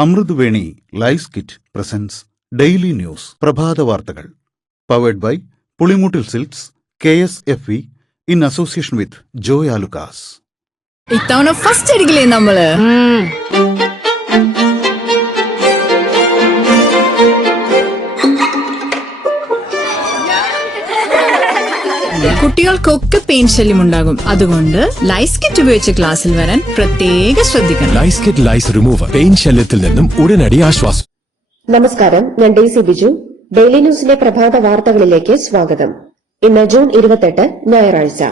അമൃതവേണി ലൈസ് കിറ്റ് presents daily news പ്രഭാത വാർത്തകൾ powered by Pulimoottil silks KSFE in association with Joy Alukkas. ഇത്തവണ ഫസ്റ്റ് അടിക്കില്ലേ നമ്മള്? കുട്ടികൾക്കൊക്കെ പെയിൻ ശല്യം ഉണ്ടാകും. അതുകൊണ്ട് ലൈസ് കിറ്റ് ഉപയോഗിച്ച് ക്ലാസ്സിൽ വരാൻ പ്രത്യേകം ശ്രദ്ധിക്കണം. ലൈസ് കിറ്റ് ലൈസ് റിമൂവർ പെയിൻ ശല്യത്തിൽ നിന്നും ഉടനടി ആശ്വാസം. നമസ്കാരം, ഞാൻ ഡെയ്സി ബിജു. ഡെയിലി ന്യൂസിലെ പ്രഭാത വാർത്തകളിലേക്ക് സ്വാഗതം. ഇന്ന് ജൂൺ 28 ഞായറാഴ്ച.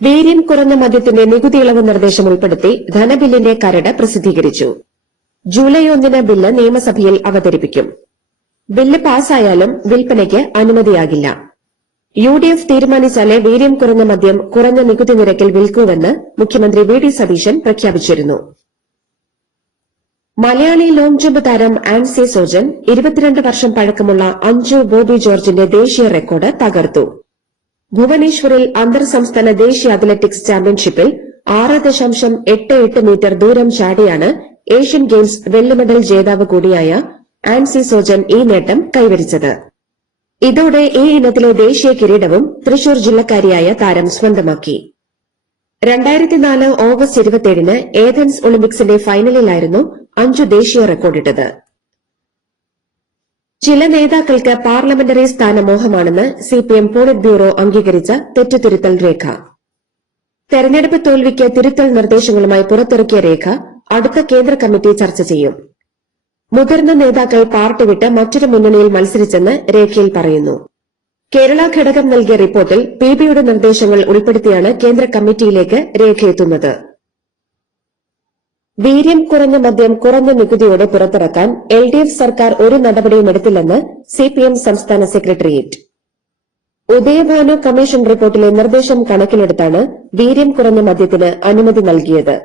വീര്യം കുറഞ്ഞ മദ്യത്തിന്റെ നികുതി ഇളവ് നിർദ്ദേശം ഉൾപ്പെടുത്തി ധനബില്ലിന്റെ കരട് പ്രസിദ്ധീകരിച്ചു. ജൂലൈ 1 ബില്ല് നിയമസഭയിൽ അവതരിപ്പിക്കും. ബില്ല് പാസായാലും വിൽപ്പനയ്ക്ക് അനുമതിയാകില്ല. UDF തീരുമാനിച്ചാലേ വീര്യം കുറഞ്ഞ മദ്യം കുറഞ്ഞ നികുതി നിരക്കിൽ വിൽക്കൂവെന്ന് മുഖ്യമന്ത്രി VD സതീശൻ പ്രഖ്യാപിച്ചിരുന്നു. മലയാളി ലോങ് ജമ്പ് താരം ആൻസി സോജൻ 22 വർഷം പഴക്കമുള്ള അഞ്ജു ബോബി ജോർജിന്റെ ദേശീയ റെക്കോർഡ് തകർത്തു. ഭുവനേശ്വറിൽ അന്തർ സംസ്ഥാന ദേശീയ അത്ലറ്റിക്സ് ചാമ്പ്യൻഷിപ്പിൽ 6.88 മീറ്റർ ദൂരം ചാടിയാണ് ഏഷ്യൻ ഗെയിംസ് വെള്ളി മെഡൽ ജേതാവ് കൂടിയായ ആൻസി സോജൻ ഈ നേട്ടം കൈവരിച്ചത്. ഇതോടെ ഈ ഇനത്തിലെ ദേശീയ കിരീടവും തൃശൂർ ജില്ലക്കാരിയായ താരം സ്വന്തമാക്കി. 2004 ഓഗസ്റ്റ് 27 ഏഥൻസ് ഒളിമ്പിക്സിന്റെ ഫൈനലിലായിരുന്നു അഞ്ജു ദേശീയ റെക്കോർഡിട്ടത്. ചില നേതാക്കൾക്ക് പാർലമെന്ററി സ്ഥാനമോഹമാണെന്ന് CPM പോളിറ്റ് ബ്യൂറോ അംഗീകരിച്ച തെറ്റുതിരുത്തൽ രേഖ. തെരഞ്ഞെടുപ്പ് തോൽവിക്ക് തിരുത്തൽ നിർദ്ദേശങ്ങളുമായി പുറത്തിറക്കിയ രേഖ അടുത്ത കേന്ദ്ര കമ്മിറ്റി ചർച്ച ചെയ്യും. മുതിർന്ന നേതാക്കൾ പാർട്ടി വിട്ട് മറ്റൊരു മുന്നണിയിൽ മത്സരിച്ചെന്ന് രേഖയിൽ പറയുന്നു. കേരള ഘടകം നൽകിയ റിപ്പോർട്ടിൽ PBയുടെ നിർദ്ദേശങ്ങൾ ഉൾപ്പെടുത്തിയാണ് കേന്ദ്ര കമ്മിറ്റിയിലേക്ക് രേഖയെത്തുന്നത്. വീര്യം കുറഞ്ഞ മദ്യം കുറഞ്ഞ നികുതിയോടെ പുറത്തിറക്കാൻ LDF സർക്കാർ ഒരു നടപടിയും എടുത്തില്ലെന്ന് CPM സംസ്ഥാന സെക്രട്ടേറിയറ്റ്. ഉദയഭാനു കമ്മീഷൻ റിപ്പോർട്ടിലെ നിർദ്ദേശം കണക്കിലെടുത്താണ് വീര്യം കുറഞ്ഞ മദ്യത്തിന് അനുമതി നൽകിയത്.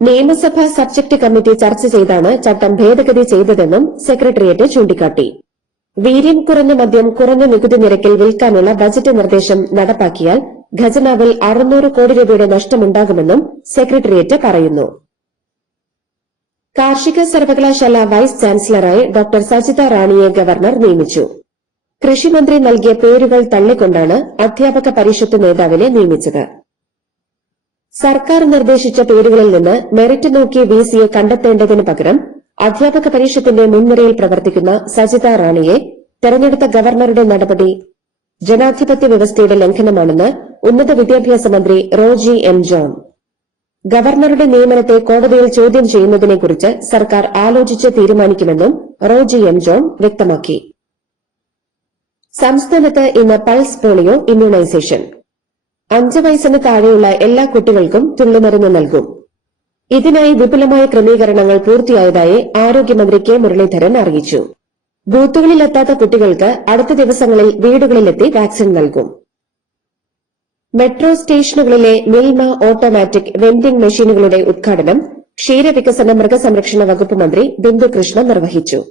നിയമസഭാ സബ്ജക്ട് കമ്മിറ്റി ചർച്ച ചെയ്താണ് ചട്ടം ഭേദഗതി ചെയ്തതെന്നും സെക്രട്ടേറിയറ്റ് ചൂണ്ടിക്കാട്ടി. വീര്യം കുറഞ്ഞ മദ്യം കുറഞ്ഞ നികുതി നിരക്കിൽ വിൽക്കാനുള്ള ബജറ്റ് നിർദ്ദേശം നടപ്പാക്കിയാൽ ഖജനാവിൽ 600 കോടി രൂപയുടെ നഷ്ടമുണ്ടാകുമെന്നും സെക്രട്ടേറിയറ്റ് പറയുന്നു. കാർഷിക സർവകലാശാല വൈസ് ചാൻസലറായി ഡോക്ടർ സജിത റാണിയെ ഗവർണർ നിയമിച്ചു. കൃഷിമന്ത്രി നൽകിയ പേരുകൾ തള്ളിക്കൊണ്ടാണ് അധ്യാപക പരിഷത്ത് നേതാവിനെ നിയമിച്ചത്. സർക്കാർ നിർദ്ദേശിച്ച പേരുകളിൽ നിന്ന് മെറിറ്റ് നോക്കി VCയെ കണ്ടെത്തേണ്ടതിന് പകരം അധ്യാപക പരിഷത്തിന്റെ മുൻനിരയിൽ പ്രവർത്തിക്കുന്ന സജിത റാണിയെ തെരഞ്ഞെടുത്ത ഗവർണറുടെ നടപടി ജനാധിപത്യ വ്യവസ്ഥയുടെ ലംഘനമാണെന്ന് ഉന്നത വിദ്യാഭ്യാസ മന്ത്രി റോജി M. ജോൺ. ഗവർണറുടെ നിയമനത്തെ കോടതിയിൽ ചോദ്യം ചെയ്യുന്നതിനെക്കുറിച്ച് സർക്കാർ ആലോചിച്ച് തീരുമാനിക്കുമെന്നും റോജി M. ജോൺ വ്യക്തമാക്കി. സംസ്ഥാനത്ത് ഇന്ന് പൾസ് പോളിയോ ഇമ്മ്യൂണൈസേഷൻ. 5 വയസ്സിന് താഴെയുള്ള എല്ലാ കുട്ടികൾക്കും തുള്ളിമരുന്ന് നൽകും. ഇതിനായി വിപുലമായ ക്രമീകരണങ്ങൾ പൂർത്തിയായതായി ആരോഗ്യമന്ത്രി K. മുരളീധരൻ അറിയിച്ചു. ബൂത്തുകളിലെത്താത്ത കുട്ടികൾക്ക് അടുത്ത ദിവസങ്ങളിൽ വീടുകളിലെത്തി വാക്സിൻ നൽകും. മെട്രോ സ്റ്റേഷനുകളിലെ മിൽമ ഓട്ടോമാറ്റിക് വെൻഡിംഗ് മെഷീനുകളുടെ ഉദ്ഘാടനം ക്ഷീരവികസന മൃഗസംരക്ഷണ വകുപ്പ് മന്ത്രി ബിന്ദു കൃഷ്ണ നിർവഹിച്ചു.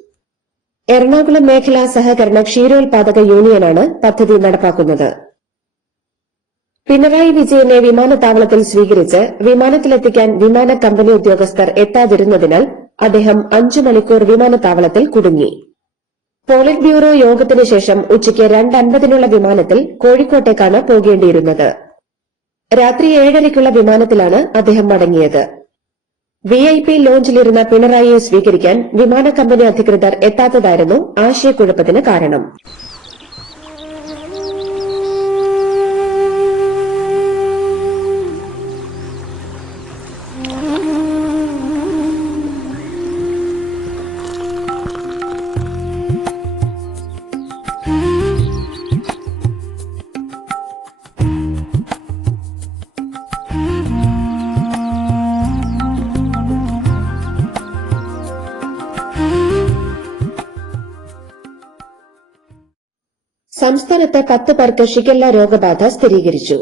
എറണാകുളം മേഖലാ സഹകരണ ക്ഷീരോത്പാദക യൂണിയനാണ് പദ്ധതി നടപ്പാക്കുന്നത്. പിണറായി വിജയനെ വിമാനത്താവളത്തിൽ സ്വീകരിച്ച് വിമാനത്തിലെത്തിക്കാൻ വിമാന കമ്പനി ഉദ്യോഗസ്ഥർ എത്താതിരുന്നതിനാൽ അദ്ദേഹം 5 മണിക്കൂർ വിമാനത്താവളത്തിൽ കുടുങ്ങി. പോളിറ്റ് ബ്യൂറോ യോഗത്തിനു ശേഷം ഉച്ചയ്ക്ക് 2:50 വിമാനത്തിൽ കോഴിക്കോട്ടേക്കാണ് പോകേണ്ടിയിരുന്നത്. രാത്രി 7:30 വിമാനത്തിലാണ് അദ്ദേഹം മടങ്ങിയത്. VIP ലോഞ്ചിലിരുന്ന പിണറായിയെ സ്വീകരിക്കാൻ വിമാന കമ്പനി അധികൃതർ എത്താത്തതായിരുന്നു ആശയക്കുഴപ്പത്തിന് കാരണം. സംസ്ഥാനത്ത് 10 പേർക്ക് ഷിഗല്ല രോഗബാധ സ്ഥിരീകരിച്ചു.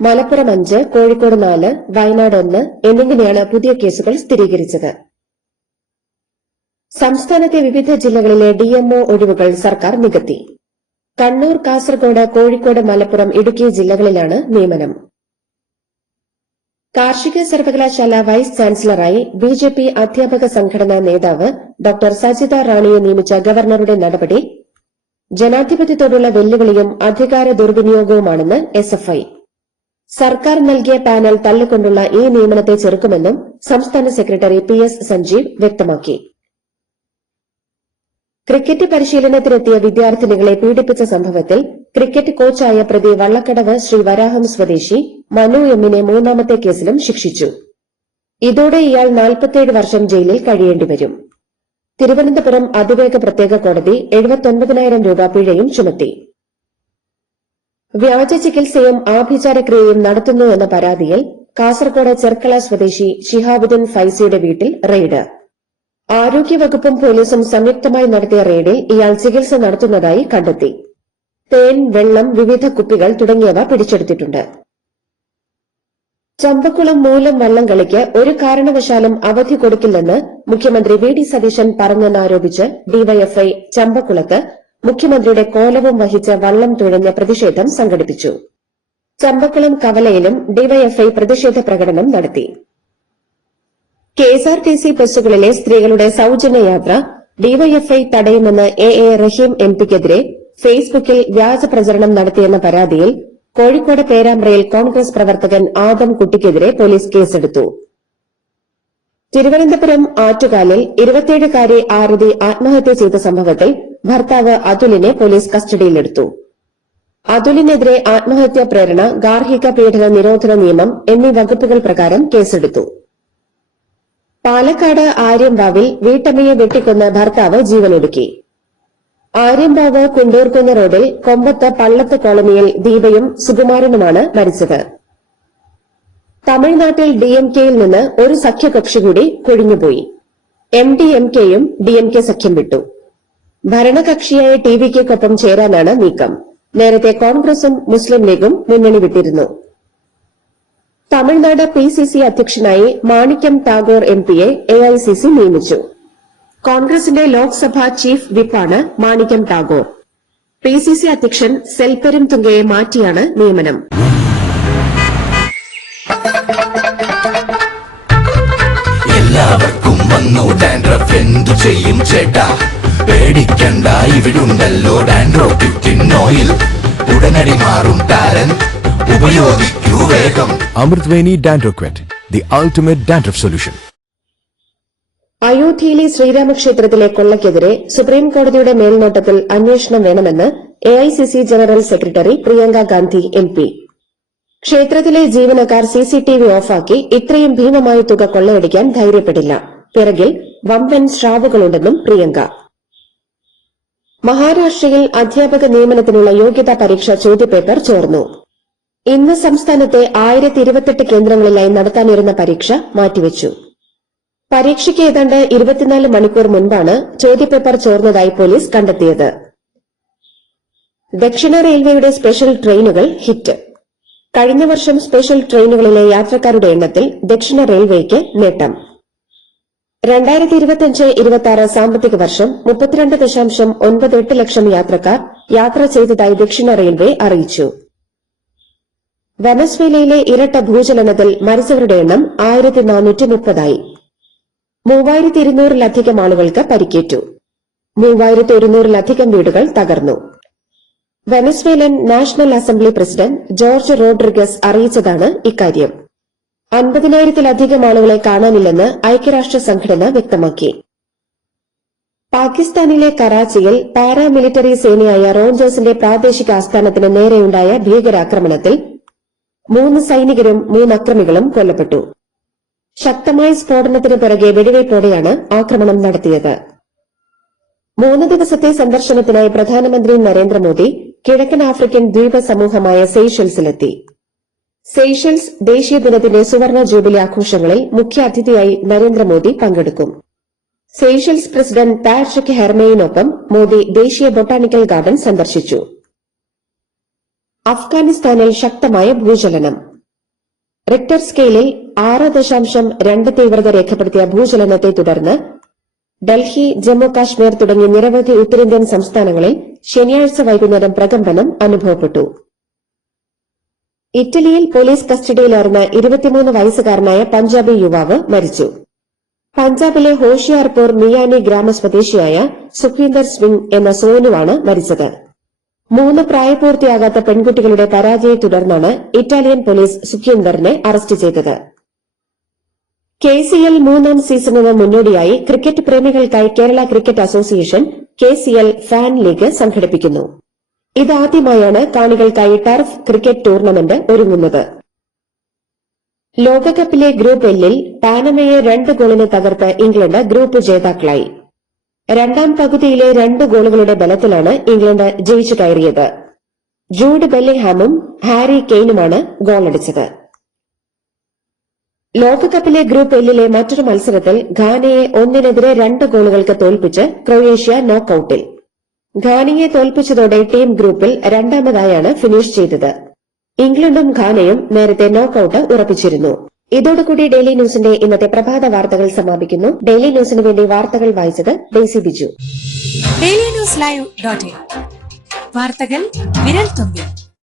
മലപ്പുറം 5, കോഴിക്കോട് 4, വയനാട് 1 എന്നിങ്ങനെയാണ് പുതിയ കേസുകൾ സ്ഥിരീകരിച്ചത്. സംസ്ഥാനത്തെ വിവിധ ജില്ലകളിലെ DMO ഒഴിവുകൾ സർക്കാർ നികത്തി. കണ്ണൂർ, കാസർഗോഡ്, കോഴിക്കോട്, മലപ്പുറം, ഇടുക്കി ജില്ലകളിലാണ് നിയമനം. കാർഷിക സർവകലാശാല വൈസ് ചാൻസലറായി ബിജെപി അധ്യാപക സംഘടനാ നേതാവ് ഡോക്ടർ സജിത റാണിയെ നിയമിച്ച ഗവർണറുടെ നടപടി ജനാധിപത്യത്തോടുള്ള വെല്ലുവിളിയും അധികാര ദുർവിനിയോഗവുമാണെന്ന് എസ്എഫ്ഐ. സർക്കാർ നൽകിയ പാനൽ തള്ളിക്കൊണ്ടുള്ള ഈ നിയമനത്തെ ചെറുക്കുമെന്നും സംസ്ഥാന സെക്രട്ടറി പി.എസ്. സഞ്ജീവ് വ്യക്തമാക്കി. ക്രിക്കറ്റ് പരിശീലനത്തിനെത്തിയ വിദ്യാർത്ഥിനികളെ പീഡിപ്പിച്ച സംഭവത്തിൽ ക്രിക്കറ്റ് കോച്ചായ പ്രതി വള്ളക്കടവ് ശ്രീ വരാഹം സ്വദേശി മനു എമ്മിനെ മൂന്നാമത്തെ കേസിലും ശിക്ഷിച്ചു. ഇതോടെ ഇയാൾ 47 വർഷം ജയിലിൽ കഴിയേണ്ടിവരും. തിരുവനന്തപുരം അതിവേഗ പ്രത്യേക കോടതി 79,000 രൂപ പിഴയും ചുമത്തി. വ്യാജ ചികിത്സയും ആഭിചാരക്രിയയും നടത്തുന്നു എന്ന പരാതിയിൽ കാസർകോട് ചെർക്കള സ്വദേശി ഷിഹാബുദ്ദീൻ ഫൈസിയുടെ വീട്ടിൽ റെയ്ഡ്. ആരോഗ്യവകുപ്പും പോലീസും സംയുക്തമായി നടത്തിയ റെയ്ഡിൽ ഇയാൾ ചികിത്സ നടത്തുന്നതായി കണ്ടെത്തി. തേൻ, വെള്ളം, വിവിധ കുപ്പികൾ തുടങ്ങിയവ പിടിച്ചെടുത്തിട്ടുണ്ട്. ചമ്പക്കുളം മൂലം വള്ളംകളിക്ക് ഒരു കാരണവശാലും അവധി കൊടുക്കില്ലെന്ന് മുഖ്യമന്ത്രി വി.ഡി. സതീശൻ പറഞ്ഞെന്നാരോപിച്ച് ഡിവൈഎഫ്ഐ ചമ്പക്കുളത്ത് മുഖ്യമന്ത്രിയുടെ കോലവും വഹിച്ച് വള്ളം തുഴഞ്ഞ പ്രതിഷേധം സംഘടിപ്പിച്ചു. ചമ്പക്കുളം കവലയിലും ഡിവൈഎഫ്ഐ പ്രതിഷേധ പ്രകടനം നടത്തി. കെഎസ്ആർടിസി ബസ്സുകളിലെ സ്ത്രീകളുടെ സൌജന്യ യാത്ര ഡിവൈഎഫ്ഐ തടയുമെന്ന് എ റഹീം എംപിക്കെതിരെ ഫേസ്ബുക്കിൽ വ്യാജ പ്രചരണം നടത്തിയെന്ന പരാതിയിൽ കോഴിക്കോട് പേരാമ്പ്രയിൽ കോൺഗ്രസ് പ്രവർത്തകൻ ആദം കുട്ടിക്കെതിരെ പോലീസ് കേസെടുത്തു. തിരുവനന്തപുരം ആറ്റുകാലിൽ 27-കാരി ആരതി ആത്മഹത്യ ചെയ്ത സംഭവത്തിൽ ഭർത്താവ് അതുലിനെ പോലീസ് കസ്റ്റഡിയിലെടുത്തു. അതുലിനെതിരെ ആത്മഹത്യാ പ്രേരണ, ഗാർഹിക പീഡന നിരോധന നിയമം എന്നീ വകുപ്പുകൾ പ്രകാരം കേസെടുത്തു. പാലക്കാട് ആര്യമ്പാവിൽ വീട്ടമ്മയെ വെട്ടിക്കൊന്ന ഭർത്താവ് ജീവനൊടുക്കി. ആര്യമ്പാവ് കുണ്ടൂർക്കുന്ന് റോഡിൽ കൊമ്പത്ത് പള്ളത്ത് കോളനിയിൽ ദീപയും സുകുമാരനുമാണ് മരിച്ചത്. തമിഴ്നാട്ടിൽ ഡിഎംകെയിൽ നിന്ന് ഒരു സഖ്യകക്ഷി കൂടി കൊഴിഞ്ഞുപോയി. എംഡിഎംകെയും ഡിഎംകെ സഖ്യം വിട്ടു. ഭരണകക്ഷിയായ ടിവികെക്കൊപ്പം ചേരാനാണ് നീക്കം. നേരത്തെ കോൺഗ്രസും മുസ്ലിം ലീഗും മുന്നണി വിട്ടിരുന്നു. തമിഴ്നാട് പിസിസി അധ്യക്ഷനായി മാണിക്യം ടാഗോർ എംപിയെ എഐസിസി നിയമിച്ചു. കോൺഗ്രസിന്റെ ലോക്സഭാ ചീഫ് വിപ്പാണ് മാണിക്യം ടാഗോർ. പിസിസി അധ്യക്ഷൻ സെൽപെരും തുങ്കയെ മാറ്റിയാണ് നിയമനം. എല്ലാവർക്കും വന്നു ഡാൻഡ്രഫ്, എന്തു ചെയ്യും ചേട്ടാ? പേടിക്കണ്ട, ഇവിടുണ്ടല്ലോ ഡാൻഡ്രോഫിൻ ഓയിൽ. ഉടനടി മാറും ടാലന്റ്, ഉപയോഗിക്കൂ വേഗം. അമൃത്വേനി ഡാൻഡ്രോക്വെറ്റ്, ദി അൾട്ടിമേറ്റ് ഡാൻഡ്രഫ് സൊല്യൂഷൻ. അയോധ്യയിലെ ശ്രീരാമക്ഷേത്രത്തിലെ കൊള്ളയ്ക്കെതിരെ സുപ്രീംകോടതിയുടെ മേൽനോട്ടത്തിൽ അന്വേഷണം വേണമെന്ന് AICC general secretary Priyanka Gandhi MP. ക്ഷേത്രത്തിലെ ജീവനക്കാർ സിസിടിവി ഓഫാക്കി ഇത്രയും ഭീമമായ തുക കൊള്ളയടിക്കാൻ ധൈര്യപ്പെടില്ല. പിറകിൽ വമ്പൻ സ്രാവുകളുണ്ടെന്നും പ്രിയങ്ക. മഹാരാഷ്ട്രയിൽ അധ്യാപക നിയമനത്തിനുള്ള യോഗ്യതാ പരീക്ഷ ചോദ്യപേപ്പർ ചോർന്നു. ഇന്ന് സംസ്ഥാനത്തെ 1028 കേന്ദ്രങ്ങളിലായി നടത്താനിരുന്ന പരീക്ഷ മാറ്റിവച്ചു. പരീക്ഷയ്ക്ക് ഏതാണ്ട് 24 മണിക്കൂർ മുൻപാണ് ചോദ്യപേപ്പർ ചോർന്നതായി പോലീസ് കണ്ടെത്തിയത്. ദക്ഷിണ റെയിൽവേയുടെ സ്പെഷ്യൽ ട്രെയിനുകൾ ഹിറ്റ്. കഴിഞ്ഞ വർഷം സ്പെഷ്യൽ ട്രെയിനുകളിലെ യാത്രക്കാരുടെ എണ്ണത്തിൽ ദക്ഷിണ റെയിൽവേക്ക് നേട്ടം. 2025-26 സാമ്പത്തിക വർഷം 32.98 ലക്ഷം യാത്രക്കാർ യാത്ര ചെയ്തതായി ദക്ഷിണ റെയിൽവേ അറിയിച്ചു. വെനസ്വേലയിലെ ഇരട്ട ഭൂചലനത്തിൽ മരിച്ചവരുടെ എണ്ണം 1430 3200-ലധികം ആളുകൾക്ക് പരിക്കേറ്റു. 3100-ലധികം വീടുകൾ തകർന്നു. Venezuelan national assembly president George Rodriguez അറിയിച്ചതാണ് ഇക്കാര്യം. 50,000-ലധികം ആളുകളെ കാണാനില്ലെന്ന് ഐക്യരാഷ്ട്ര സംഘടന വ്യക്തമാക്കി. പാകിസ്ഥാനിലെ കറാച്ചിയിൽ പാരാമിലിറ്ററി സേനയായ റേഞ്ചേഴ്സിന്റെ പ്രാദേശിക ആസ്ഥാനത്തിന് നേരെയുണ്ടായ ഭീകരാക്രമണത്തിൽ 3 സൈനികരും 3 അക്രമികളും കൊല്ലപ്പെട്ടു. ശക്തമായ സ്ഫോടനത്തിന് പിറകെ വെടിവയ്പോടെയാണ് ആക്രമണം നടത്തിയത്. 3 ദിവസത്തെ സന്ദർശനത്തിനായി പ്രധാനമന്ത്രി നരേന്ദ്രമോദി കിഴക്കൻ ആഫ്രിക്കൻ ദ്വീപ സമൂഹമായ സെയ്ഷൽസിലെത്തി. സെയ്ഷൽസ് ദേശീയ ദിനത്തിന്റെ സുവർണ ജൂബിലി ആഘോഷങ്ങളിൽ മുഖ്യാതിഥിയായി നരേന്ദ്രമോദി പങ്കെടുക്കും. സെയ്ഷൽസ് പ്രസിഡന്റ് പാട്രിക് ഹെർമെയിനൊപ്പം മോദി ദേശീയ ബൊട്ടാണിക്കൽ ഗാർഡൻ സന്ദർശിച്ചു. അഫ്ഗാനിസ്ഥാനിൽ ശക്തമായ ഭൂചലനം. റിക്ടർ സ്കെയിലിൽ 6.2 തീവ്രത രേഖപ്പെടുത്തിയ ഭൂചലനത്തെ തുടർന്ന് ഡൽഹി, ജമ്മു കാശ്മീർ തുടങ്ങി നിരവധി ഉത്തരേന്ത്യൻ സംസ്ഥാനങ്ങളിൽ ശനിയാഴ്ച വൈകുന്നേരം പ്രകമ്പനം അനുഭവപ്പെട്ടു. ഇറ്റലിയിൽ പോലീസ് കസ്റ്റഡിയിലായിരുന്ന 23 വയസ്സുകാരനായ പഞ്ചാബി യുവാവ് മരിച്ചു. പഞ്ചാബിലെ ഹോഷിയാർപൂർ മിയാനി ഗ്രാമസ്വദേശിയായ സുഖ്വീന്ദർ സിംഗ് എന്ന സോനുവാണ് മരിച്ചത്. 3 പ്രായപൂർത്തിയാകാത്ത പെൺകുട്ടികളുടെ പരാതിയെ തുടർന്നാണ് ഇറ്റാലിയൻ പോലീസ് സുഖ്വീന്ദറിനെ അറസ്റ്റ് ചെയ്തത്. KCL 3ാം സീസണിന് മുന്നോടിയായി ക്രിക്കറ്റ് പ്രേമികൾക്കായി Kerala cricket association KCL fan league സംഘടിപ്പിക്കുന്നു. ഇതാദ്യമായാണ് കാണികൾക്കായി ടർഫ് ക്രിക്കറ്റ് ടൂർണമെന്റ് ഒരുങ്ങുന്നത്. ലോകകപ്പിലെ ഗ്രൂപ്പ് എല്ലിൽ പാനമയെ 2 ഗോളിന് തകർത്ത് ഇംഗ്ലണ്ട് ഗ്രൂപ്പ് ജേതാക്കളായി. രണ്ടാം പകുതിയിലെ 2 ഗോളുകളുടെ ബലത്തിലാണ് ഇംഗ്ലണ്ട് ജയിച്ചു കയറിയത്. ജൂഡ് ബെല്ലിംഗ്ഹാമും ഹാരി കെയ്നുമാണ് ഗോളടിച്ചത്. ലോകകപ്പിലെ ഗ്രൂപ്പ് എല്ലിലെ മറ്റൊരു മത്സരത്തിൽ ഘാനയെ 1-2 ഗോളുകൾക്ക് തോൽപ്പിച്ച് ക്രൊയേഷ്യ നോക്കൌട്ടിൽ. ഘാനയെ തോൽപ്പിച്ചതോടെ ടീം ഗ്രൂപ്പിൽ രണ്ടാമതായാണ് ഫിനിഷ് ചെയ്തത്. ഇംഗ്ലണ്ടും ഘാനയും നേരത്തെ നോക്കൌട്ട് ഉറപ്പിച്ചിരുന്നു. ഇതോടുകൂടി ഡെയിലി ന്യൂസിന്റെ ഇന്നത്തെ പ്രഭാത വാർത്തകൾ സമാപിക്കുന്നു. ഡെയിലി ന്യൂസിന് വേണ്ടി വാർത്തകൾ വായിച്ചത് ഡെയ്സി ബിജു. ഡെയിലി ന്യൂസ് ലൈവ്.in വാർത്തകൾ വിരൽ തുമ്പിൽ.